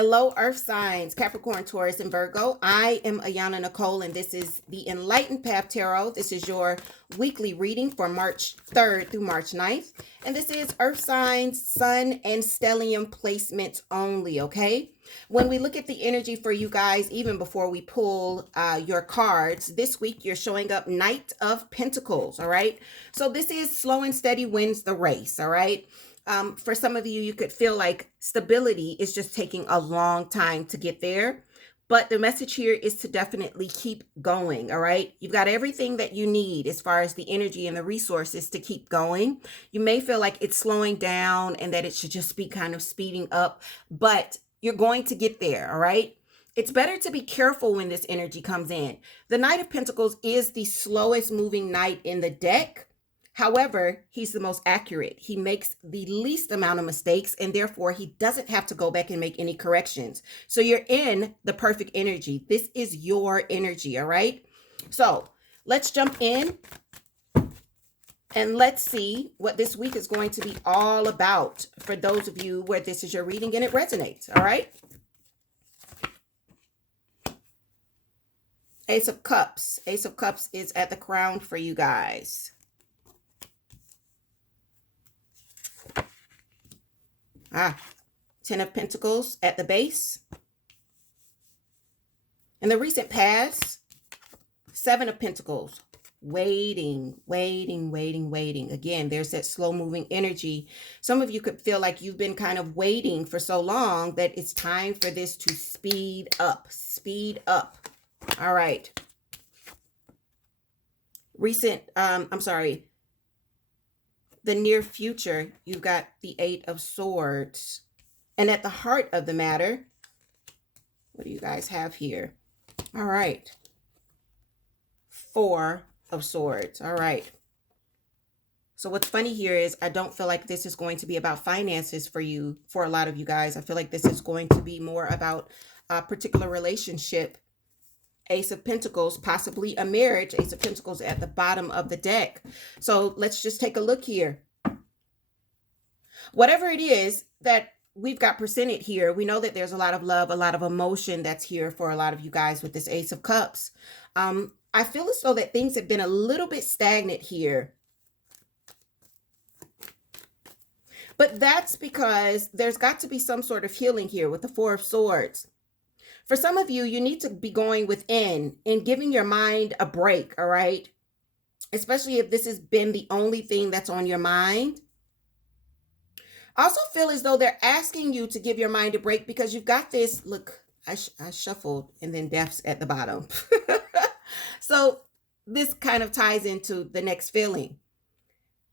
Hello, Earth signs, Capricorn, Taurus, and Virgo. I am Ayana Nicole, and this is the Enlightened Path Tarot. This is your weekly reading for March 3rd through March 9th. And this is Earth signs, sun, and stellium placements only, okay? When we look at the energy for you guys, even before we pull your cards, this week you're showing up Knight of Pentacles, all right? So this is slow and steady wins the race, all right? For some of you, you could feel like stability is just taking a long time to get there. But the message here is to definitely keep going, all right? You've got everything that you need as far as the energy and the resources to keep going. You may feel like it's slowing down and that it should just be kind of speeding up, but you're going to get there, all right? It's better to be careful when this energy comes in. The Knight of Pentacles is the slowest moving knight in the deck. However, he's the most accurate. He makes the least amount of mistakes, and therefore he doesn't have to go back and make any corrections. So you're in the perfect energy. This is your energy, all right? So let's jump in and let's see what this week is going to be all about for those of you where this is your reading and it resonates, all right? Ace of Cups. Ace of Cups is at the crown for you guys. Ten of Pentacles at the base. In the recent past, Seven of Pentacles. Waiting. Again, there's that slow-moving energy. Some of you could feel like you've been kind of waiting for so long that it's time for this to speed up. Speed up. All right. The near future, you've got the Eight of Swords. And at the heart of the matter, what do you guys have here? All right. Four of Swords. All right. So what's funny here is I don't feel like this is going to be about finances for you, for a lot of you guys. I feel like this is going to be more about a particular relationship. Ace of Pentacles, possibly a marriage. Ace of Pentacles at the bottom of the deck. So let's just take a look here. Whatever it is that we've got presented here, we know that there's a lot of love, a lot of emotion that's here for a lot of you guys with this Ace of Cups. I feel as though that things have been a little bit stagnant here. But that's because there's got to be some sort of healing here with the Four of Swords. For some of you, you need to be going within and giving your mind a break, all right? Especially if this has been the only thing that's on your mind. I also feel as though they're asking you to give your mind a break because you've got this, look, I shuffled and then death's at the bottom. So this kind of ties into the next feeling.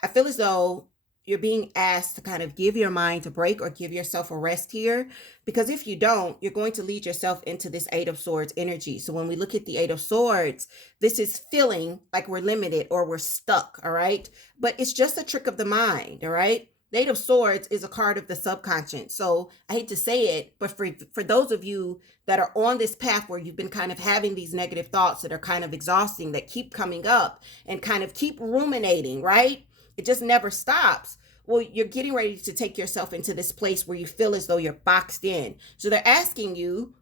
I feel as though you're being asked to kind of give your mind a break or give yourself a rest here. Because if you don't, you're going to lead yourself into this Eight of Swords energy. So when we look at the Eight of Swords, this is feeling like we're limited or we're stuck, all right? But it's just a trick of the mind, all right? The Eight of Swords is a card of the subconscious. So I hate to say it, but for those of you that are on this path where you've been kind of having these negative thoughts that are kind of exhausting, that keep coming up and kind of keep ruminating, right? It just never stops. Well, you're getting ready to take yourself into this place where you feel as though you're boxed in. So they're asking you,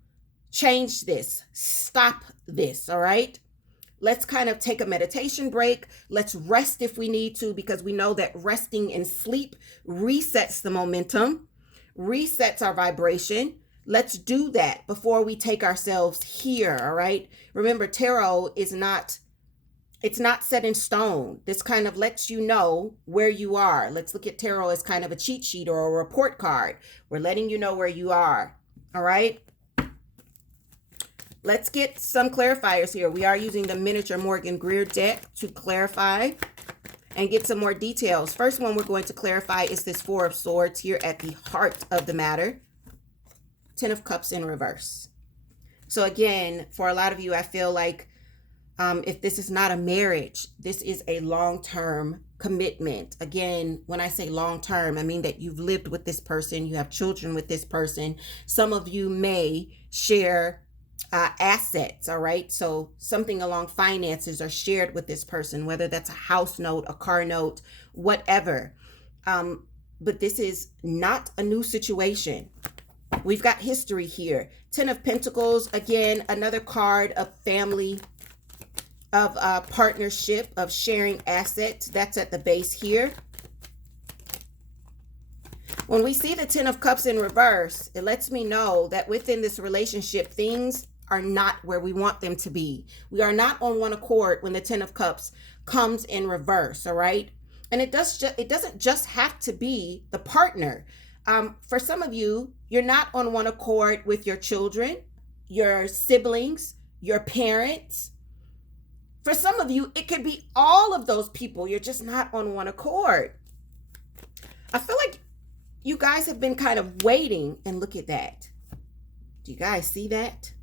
change this, stop this, all right? Let's kind of take a meditation break. Let's rest if we need to, because we know that resting and sleep resets the momentum, resets our vibration. Let's do that before we take ourselves here, all right? Remember, tarot is not... it's not set in stone. This kind of lets you know where you are. Let's look at tarot as kind of a cheat sheet or a report card. We're letting you know where you are. All right. Let's get some clarifiers here. We are using the miniature Morgan Greer deck to clarify and get some more details. First one we're going to clarify is this Four of Swords here at the heart of the matter. Ten of Cups in reverse. So again, for a lot of you, I feel like if this is not a marriage, this is a long-term commitment. Again, when I say long-term, I mean that you've lived with this person, you have children with this person. Some of you may share assets, all right? So something along finances are shared with this person, whether that's a house note, a car note, whatever. But this is not a new situation. We've got history here. 10 of Pentacles, again, another card of family, of partnership, of sharing assets. That's at the base here. When we see the 10 of Cups in reverse, it lets me know that within this relationship, things are not where we want them to be. We are not on one accord when the 10 of Cups comes in reverse, all right? And it doesn't just have to be the partner. For some of you, you're not on one accord with your children, your siblings, your parents. For some of you, it could be all of those people. You're just not on one accord. I feel like you guys have been kind of waiting, and look at that. Do you guys see that?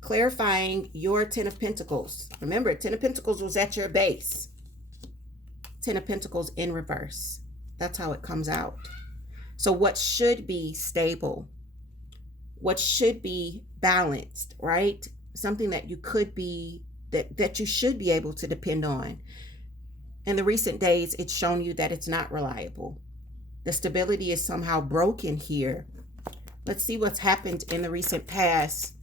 Clarifying your 10 of Pentacles. Remember, 10 of Pentacles was at your base. 10 of Pentacles in reverse. That's how it comes out. So what should be stable, what should be balanced, right? Something that you could be, that you should be able to depend on. In the recent days, it's shown you that it's not reliable. The stability is somehow broken here. Let's see what's happened in the recent past.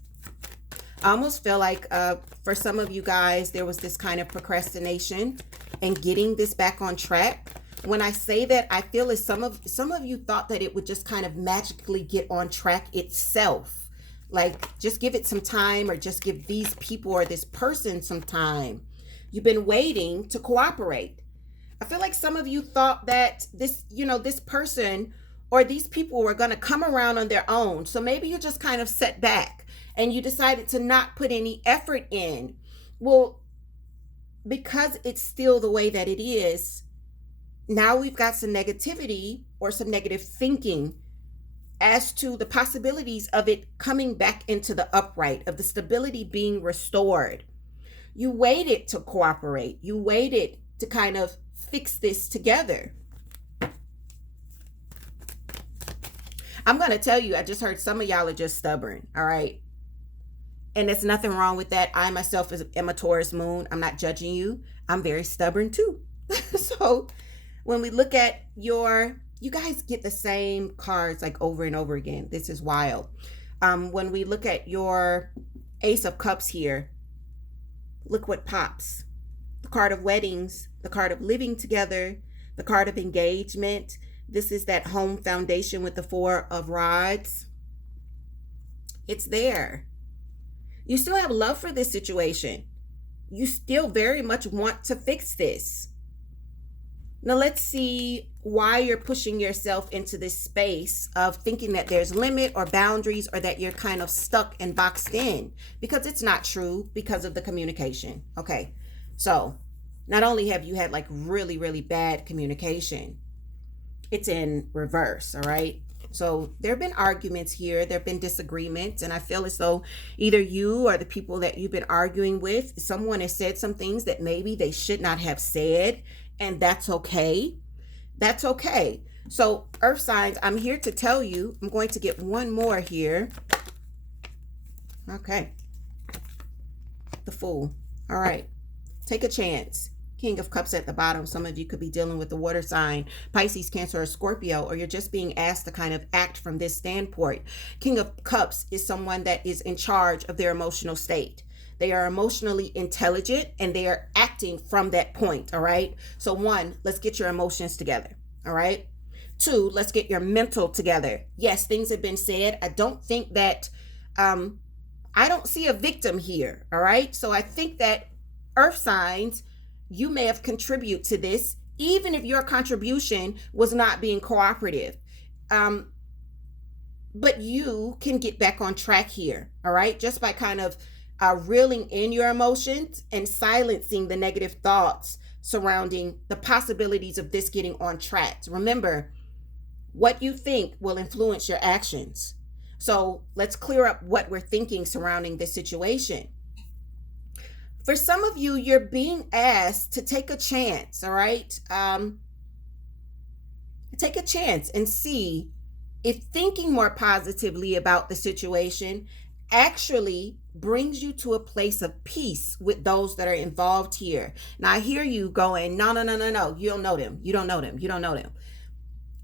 I almost feel like for some of you guys, there was this kind of procrastination and getting this back on track. When I say that, I feel as some of you thought that it would just kind of magically get on track itself. Like, just give it some time, or just give these people or this person some time. You've been waiting to cooperate. I feel like some of you thought that this person or these people were going to come around on their own. So maybe you just kind of set back and you decided to not put any effort in. Well, because it's still the way that it is, now we've got some negativity or some negative thinking as to the possibilities of it coming back into the upright, of the stability being restored. You waited to cooperate. You waited to kind of fix this together. I'm going to tell you, I just heard some of y'all are just stubborn, all right? And there's nothing wrong with that. I myself am a Taurus moon. I'm not judging you. I'm very stubborn too. So when we look at you guys get the same cards like over and over again. This is wild. When we look at your Ace of Cups here, look what pops. The card of weddings, the card of living together, the card of engagement. This is that home foundation with the 4 of Rods. It's there. You still have love for this situation. You still very much want to fix this. Now let's see why you're pushing yourself into this space of thinking that there's limit or boundaries, or that you're kind of stuck and boxed in, because it's not true because of the communication. Okay. So not only have you had like really, really bad communication, it's in reverse. All right. So there have been arguments here. There have been disagreements. And I feel as though either you or the people that you've been arguing with, someone has said some things that maybe they should not have said. And that's okay. That's okay. So earth signs, I'm here to tell you, I'm going to get one more here. Okay. The Fool. All right. Take a chance. King of Cups at the bottom. Some of you could be dealing with the water sign, Pisces, Cancer, or Scorpio, or you're just being asked to kind of act from this standpoint. King of Cups is someone that is in charge of their emotional state. They are emotionally intelligent and they are acting from that point. All right. So 1, let's get your emotions together. All right. 2, let's get your mental together. Yes, things have been said. I don't think that, I don't see a victim here. All right. So I think that earth signs, you may have contributed to this, even if your contribution was not being cooperative. But you can get back on track here. All right. Just by kind of reeling in your emotions and silencing the negative thoughts surrounding the possibilities of this getting on track. Remember, what you think will influence your actions. So let's clear up what we're thinking surrounding this situation. For some of you, you're being asked to take a chance, all right? Take a chance and see if thinking more positively about the situation actually brings you to a place of peace with those that are involved here. Now, I hear you going, no. You don't know them. You don't know them. You don't know them.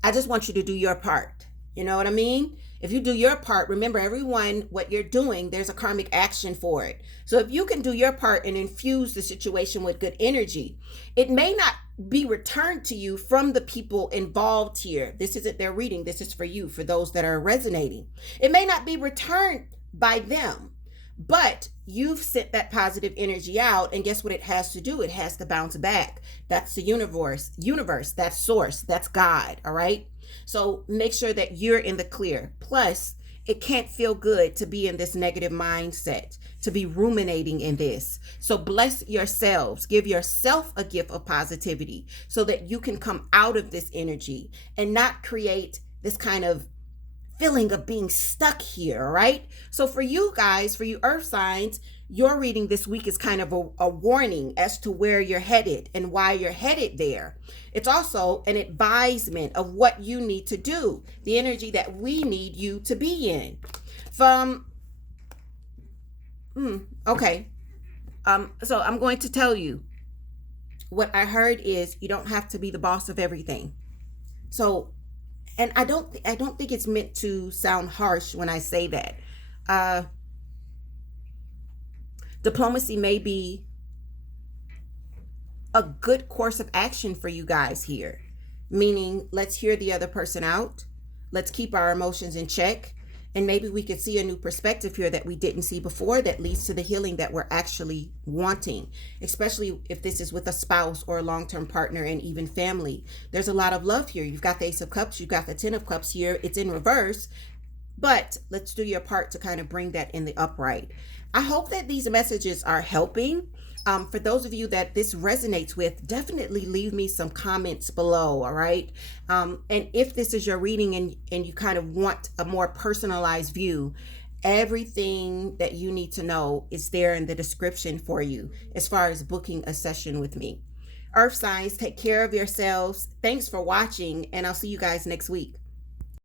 I just want you to do your part. You know what I mean? If you do your part, remember everyone, what you're doing, there's a karmic action for it. So if you can do your part and infuse the situation with good energy, it may not be returned to you from the people involved here. This isn't their reading. This is for you, for those that are resonating. It may not be returned by them, but you've sent that positive energy out, and guess what it has to do? It has to bounce back. That's the universe, that's source, that's God, all right? So make sure that you're in the clear. Plus, it can't feel good to be in this negative mindset, to be ruminating in this. So bless yourselves. Give yourself a gift of positivity so that you can come out of this energy and not create this kind of feeling of being stuck here, right? So for you guys, for you earth signs, your reading this week is kind of a warning as to where you're headed and why you're headed there. It's also an advisement of what you need to do, the energy that we need you to be in. Okay. So I'm going to tell you what I heard is you don't have to be the boss of everything. So, and I don't think it's meant to sound harsh when I say that. Diplomacy may be a good course of action for you guys here, meaning let's hear the other person out. Let's keep our emotions in check. And maybe we could see a new perspective here that we didn't see before that leads to the healing that we're actually wanting, especially if this is with a spouse or a long-term partner and even family. There's a lot of love here. You've got the Ace of Cups. You've got the Ten of Cups here. It's in reverse, but let's do your part to kind of bring that in the upright. I hope that these messages are helping. For those of you that this resonates with, definitely leave me some comments below, all right? And if this is your reading and you kind of want a more personalized view, everything that you need to know is there in the description for you as far as booking a session with me. Earth signs, take care of yourselves. Thanks for watching, and I'll see you guys next week.